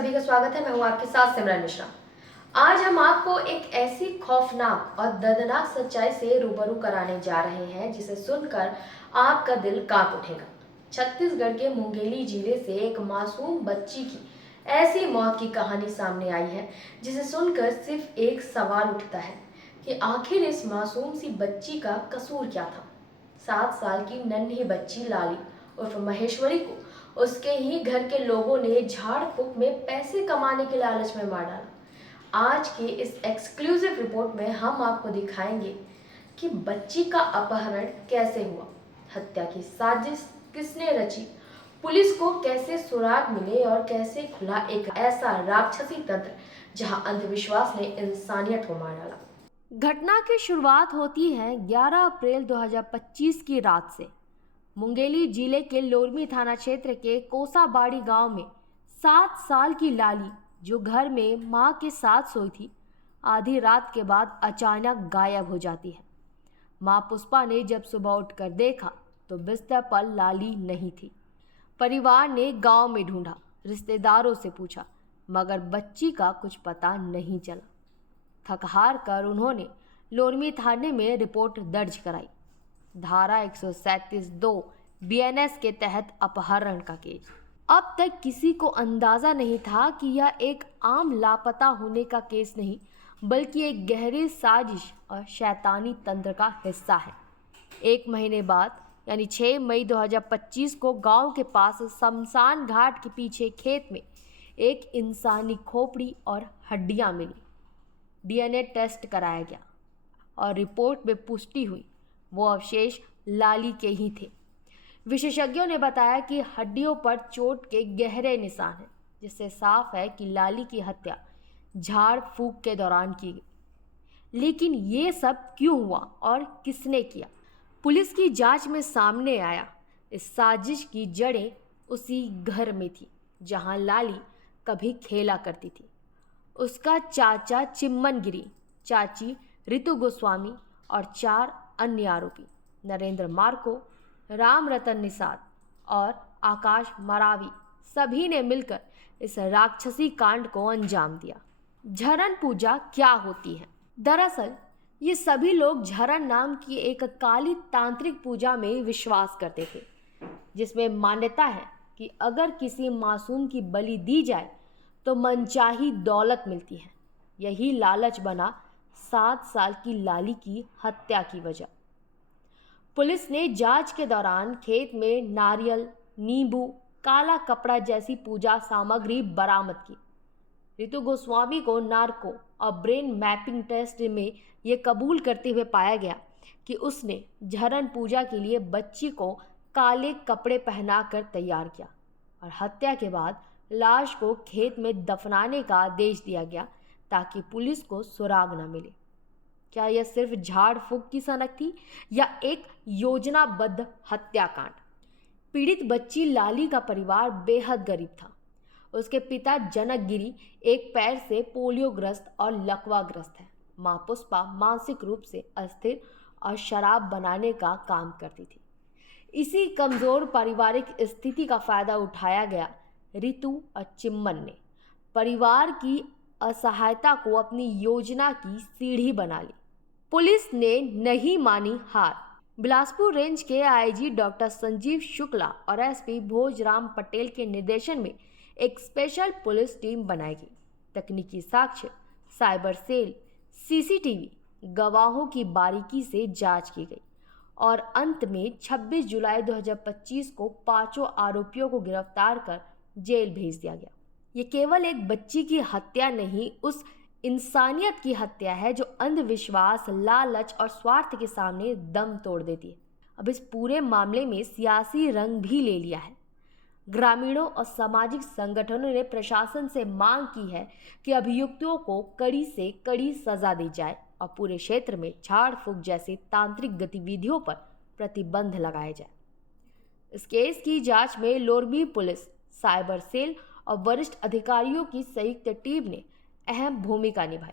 सभी का स्वागत है। मैं हूं आपके साथ सिमरन मिश्रा। आज हम आपको एक ऐसी खौफनाक और दर्दनाक सच्चाई से रूबरू कराने जा रहे हैं जिसे सुनकर आपका दिल कांप उठेगा। छत्तीसगढ़ के मुंगेली जिले से एक मासूम बच्ची की ऐसी मौत की कहानी सामने आई है जिसे सुनकर सिर्फ एक सवाल उठता है कि आखिर इस मासूम सी बच्ची का कसूर क्या था। 7 साल की नन्ही बच्ची लाली उर्फ महेश्वरी को उसके ही घर के लोगों ने झाड़ फूक में पैसे कमाने के लालच में मार डाला। आज की इस एक्सक्लूसिव रिपोर्ट में हम आपको दिखाएंगे कि बच्ची का अपहरण कैसे हुआ, हत्या की साजिश किसने रची, पुलिस को कैसे सुराग मिले और कैसे खुला एक ऐसा राक्षसी तंत्र जहां अंधविश्वास ने इंसानियत को मार डाला। घटना की शुरुआत होती है 11 अप्रैल 2025 की रात से। मुंगेली जिले के लोरमी थाना क्षेत्र के कोसाबाड़ी गांव में 7 साल की लाली जो घर में मां के साथ सोई थी, आधी रात के बाद अचानक गायब हो जाती है। मां पुष्पा ने जब सुबह उठकर देखा तो बिस्तर पर लाली नहीं थी। परिवार ने गांव में ढूंढा, रिश्तेदारों से पूछा, मगर बच्ची का कुछ पता नहीं चला। थक हार कर उन्होंने लोरमी थाने में रिपोर्ट दर्ज कराई। धारा 137(2) बीएनएस के तहत अपहरण का केस। अब तक किसी को अंदाजा नहीं था कि यह एक आम लापता होने का केस नहीं, बल्कि एक गहरी साजिश और शैतानी तंत्र का हिस्सा है। 1 महीने बाद यानी 6 मई 2025 को गांव के पास शमशान घाट के पीछे खेत में एक इंसानी खोपड़ी और हड्डियां मिली। डीएनए टेस्ट कराया गया और रिपोर्ट में पुष्टि हुई वो अवशेष लाली के ही थे। विशेषज्ञों ने बताया कि हड्डियों पर चोट के गहरे निशान हैं, जिससे साफ है कि लाली की हत्या झाड़ फूक के दौरान की गई। लेकिन ये सब क्यों हुआ और किसने किया? पुलिस की जांच में सामने आया इस साजिश की जड़ें उसी घर में थी जहां लाली कभी खेला करती थी। उसका चाचा चिम्मन गिरी, चाची रितु गोस्वामी और 4 अन्य आरोपी नरेंद्र मार्को, राम रतन निषाद और आकाश मरावी सभी ने मिलकर इस राक्षसी कांड को अंजाम दिया। झरन पूजा क्या होती है? दरअसल ये सभी लोग झरन नाम की एक काली तांत्रिक पूजा में विश्वास करते थे, जिसमें मान्यता है कि अगर किसी मासूम की बलि दी जाए तो मनचाही दौलत मिलती है। यही लालच बना 7 साल की लाली की हत्या की वजह। पुलिस ने जांच के दौरान खेत में नारियल, नींबू, काला कपड़ा जैसी पूजा सामग्री बरामद की। रितु गोस्वामी को नार्को और ब्रेन मैपिंग टेस्ट में ये कबूल करते हुए पाया गया कि उसने झरन पूजा के लिए बच्ची को काले कपड़े पहनाकर तैयार किया और हत्या के बाद लाश को खेत में दफनाने का आदेश दिया गया ताकि पुलिस को सुराग न मिले। क्या यह सिर्फ झाड़ फूक की सनक थी या एक योजनाबद्ध हत्याकांड? पीड़ित बच्ची लाली का परिवार बेहद गरीब था। उसके पिता जनक गिरी एक पैर से पोलियोग्रस्त और लकवाग्रस्त है। मां पुष्पा मानसिक रूप से अस्थिर और शराब बनाने का काम करती थी। इसी कमजोर पारिवारिक स्थिति का फायदा उठाया गया रितु और चिम्मन ने परिवार की असहायता को अपनी योजना की सीढ़ी बना ली। पुलिस ने नहीं मानी हार। बिलासपुर रेंज के आईजी डॉक्टर संजीव शुक्ला और एसपी भोजराम पटेल के निर्देशन में एक स्पेशल पुलिस टीम बनाई गई। तकनीकी साक्ष्य, साइबर सेल, सीसीटीवी, गवाहों की बारीकी से जांच की गई और अंत में 26 जुलाई 2025 को 5 आरोपियों को गिरफ्तार कर जेल भेज दिया गया। ये केवल एक बच्ची की हत्या नहीं, उस इंसानियत की हत्या है जो अंधविश्वास, लालच और स्वार्थ के सामने दम तोड़ देती है। अब इस पूरे मामले में सियासी रंग भी ले लिया है। ग्रामीणों और सामाजिक संगठनों ने प्रशासन से मांग की है कि अभियुक्तों को कड़ी से कड़ी सजा दी जाए और पूरे क्षेत्र में झाड़ फूक जैसी तांत्रिक गतिविधियों पर प्रतिबंध लगाया जाए। इस केस की जांच में लोरमी पुलिस, साइबर सेल और वरिष्ठ अधिकारियों की संयुक्त टीम ने अहम भूमिका निभाई।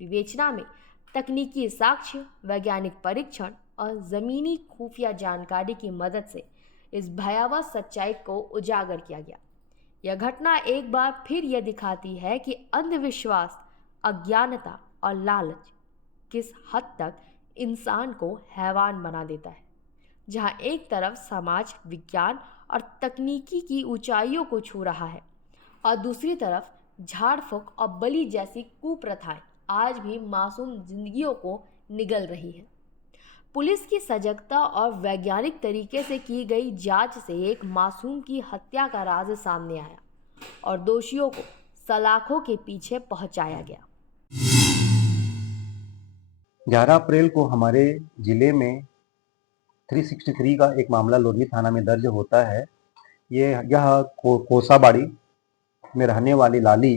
विवेचना में तकनीकी साक्ष्य, वैज्ञानिक परीक्षण और जमीनी खुफिया जानकारी की मदद से इस भयावह सच्चाई को उजागर किया गया। यह घटना एक बार फिर यह दिखाती है कि अंधविश्वास, अज्ञानता और लालच किस हद तक इंसान को हैवान बना देता है। जहां एक तरफ समाज विज्ञान और तकनीकी की ऊंचाइयों को छू रहा है और दूसरी तरफ झाड़ फूक और बलि जैसी कुप्रथाएं आज भी मासूम जिंदगियों को निगल रही है। पुलिस की सजगता और वैज्ञानिक तरीके से की गई जांच से एक मासूम की हत्या का राज सामने आया और दोषियों को सलाखों के पीछे पहुंचाया गया। 11 अप्रैल को हमारे जिले में 363 का एक मामला लोरमी थाना में दर्ज होता है। यह कोसाबाड़ी में रहने वाली लाली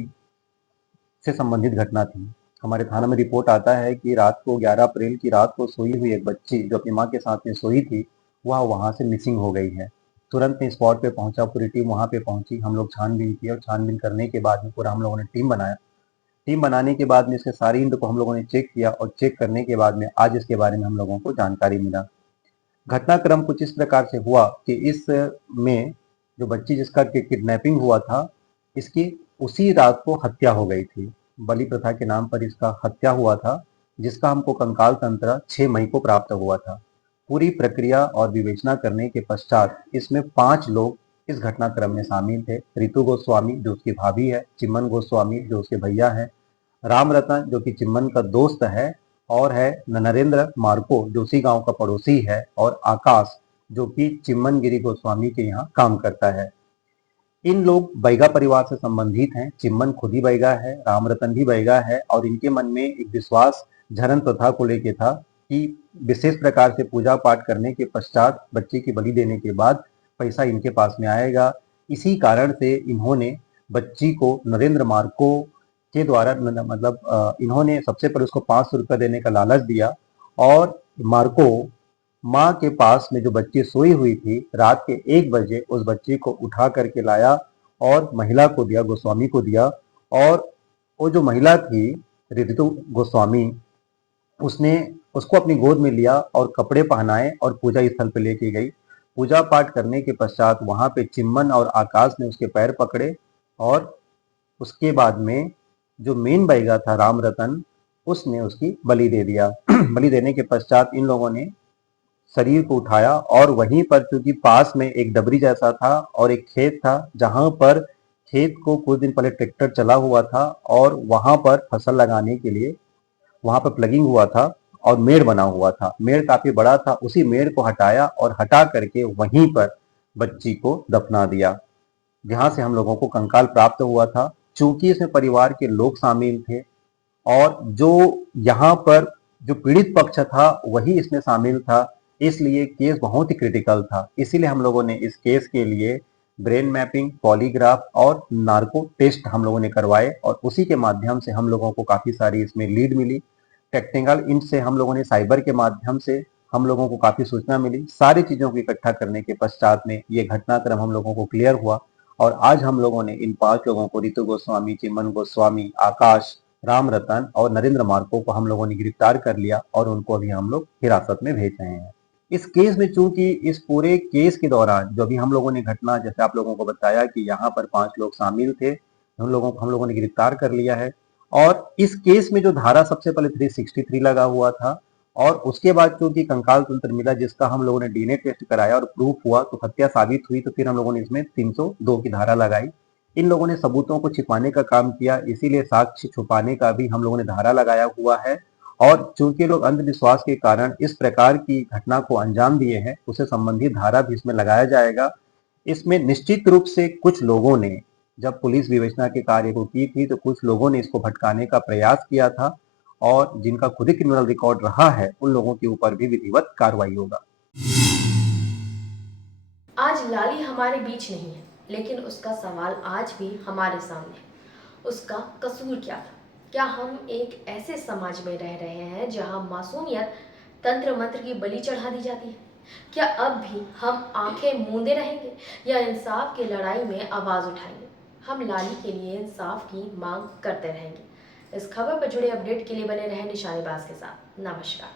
से संबंधित घटना थी। हमारे थाना में रिपोर्ट आता है कि रात को 11 अप्रैल की रात को सोई हुई एक बच्ची जो अपनी माँ के साथ में सोई थी, वह वहाँ से मिसिंग हो गई है। तुरंत में स्पॉट पे पहुंचा, पूरी टीम वहाँ पे पहुंची। हम लोग छानबीन की और छानबीन करने के बाद में पूरा हम लोगों ने टीम बनाया। टीम बनाने के बाद में इसके सारी इंट को हम लोगों ने चेक किया और चेक करने के बाद में आज इसके बारे में हम लोगों को जानकारी मिला। घटनाक्रम कुछ इस प्रकार से हुआ कि इस में जो बच्ची जिसका किडनैपिंग हुआ था, इसकी उसी रात को हत्या हो गई थी। बलि प्रथा के नाम पर इसका हत्या हुआ था, जिसका हमको कंकाल तंत्र 6 मई को प्राप्त हुआ था। पूरी प्रक्रिया और विवेचना करने के पश्चात इसमें 5 लोग इस घटनाक्रम में शामिल थे। रितु गोस्वामी जो उसकी भाभी है, चिमन गोस्वामी जो उसके भैया हैं, राम रतन जो कि चिमन का दोस्त है, और है नरेंद्र मार्को जो उसी गांव का पड़ोसी है, और आकाश जो कि चिमन गिरी गोस्वामी के यहाँ काम करता है। इन लोग बैगा परिवार से संबंधित हैं। चिमन खुद ही बैगा है, राम रतन भी बैगा है, और इनके मन में एक विश्वास झरन प्रथा को लेके था कि विशेष प्रकार से पूजा पाठ करने के पश्चात बच्चे की बलि देने के बाद पैसा इनके पास में आएगा। इसी कारण से इन्होंने बच्ची को नरेंद्र मार्को के द्वारा इन्होंने सबसे पहले उसको 500 रुपया देने का लालच दिया, और मार्को माँ के पास में जो बच्ची सोई हुई थी रात के 1 बजे उस बच्ची को उठा करके लाया और महिला को दिया, गोस्वामी को दिया। और वो जो महिला थी रितु गोस्वामी, उसने उसको अपनी गोद में लिया और कपड़े पहनाए और पूजा स्थल पे लेके गई। पूजा पाठ करने के पश्चात वहां पे चिम्मन और आकाश ने उसके पैर पकड़े, और उसके बाद में जो मेन बैगा था राम रतन, उसने उसकी बलि दे दिया। बलि देने के पश्चात इन लोगों ने शरीर को उठाया, और वहीं पर चूंकि पास में एक डबरी जैसा था और एक खेत था, जहां पर खेत को कुछ दिन पहले ट्रैक्टर चला हुआ था और वहां पर फसल लगाने के लिए वहां पर प्लगिंग हुआ था और मेड़ बना हुआ था। मेड़ काफी बड़ा था, उसी मेड़ को हटाया और हटा करके वहीं पर बच्ची को दफना दिया, जहां से हम लोगों को कंकाल प्राप्त हुआ था। चूंकि इसमें परिवार के लोग शामिल थे और जो यहाँ पर जो पीड़ित पक्ष था वही इसमें शामिल था, इसलिए केस बहुत ही क्रिटिकल था। इसीलिए हम लोगों ने इस केस के लिए ब्रेन मैपिंग, पॉलीग्राफ और नार्को टेस्ट हम लोगों ने करवाए, और उसी के माध्यम से हम लोगों को काफी सारी इसमें लीड मिली। टेक्निकल इंट से हम लोगों ने साइबर के माध्यम से हम लोगों को काफी सूचना मिली। सारी चीजों को इकट्ठा करने के पश्चात में ये घटनाक्रम हम लोगों को क्लियर हुआ, और आज हम लोगों ने इन 5 लोगों को, रितु गोस्वामी, चिमन गोस्वामी, आकाश, राम रतन और नरेंद्र मार्को को हम लोगों ने गिरफ्तार कर लिया, और उनको अभी हम लोग हिरासत में भेज रहे हैं। इस केस में चूंकि इस पूरे केस के दौरान जो भी हम लोगों ने घटना, जैसे आप लोगों को बताया कि यहाँ पर 5 लोग शामिल थे, उन लोगों को हम लोगों ने गिरफ्तार कर लिया है। और इस केस में जो धारा सबसे पहले 363 लगा हुआ था, और उसके बाद चूंकि कंकाल तंत्र मिला जिसका हम लोगों ने डीएनए टेस्ट कराया और प्रूफ हुआ, तो हत्या साबित हुई, तो फिर हम लोगों ने इसमें 302 की धारा लगाई। इन लोगों ने सबूतों को छिपाने का काम किया, इसीलिए साक्ष्य छुपाने का भी हम लोगों ने धारा लगाया हुआ है। और चूंकि लोग अंधविश्वास के कारण इस प्रकार की घटना को अंजाम दिए हैं, उससे संबंधित धारा भी इसमें लगाया जाएगा। इसमें निश्चित रूप से कुछ लोगों ने, जब पुलिस विवेचना के कार्य को की थी, तो कुछ लोगों ने इसको भटकाने का प्रयास किया था, और जिनका खुद ही क्रिमिनल रिकॉर्ड रहा है उन लोगों के ऊपर भी विधिवत कार्रवाई होगा। आज लाली हमारे बीच नहीं है, लेकिन उसका सवाल आज भी हमारे सामने है। उसका कसूर क्या था? क्या हम एक ऐसे समाज में रह रहे हैं जहां मासूमियत तंत्र मंत्र की बलि चढ़ा दी जाती है? क्या अब भी हम आंखें मूंदे रहेंगे या इंसाफ की लड़ाई में आवाज उठाएंगे? हम लाली के लिए इंसाफ की मांग करते रहेंगे। इस खबर पर जुड़े अपडेट के लिए बने रहे निशानेबाज के साथ। नमस्कार।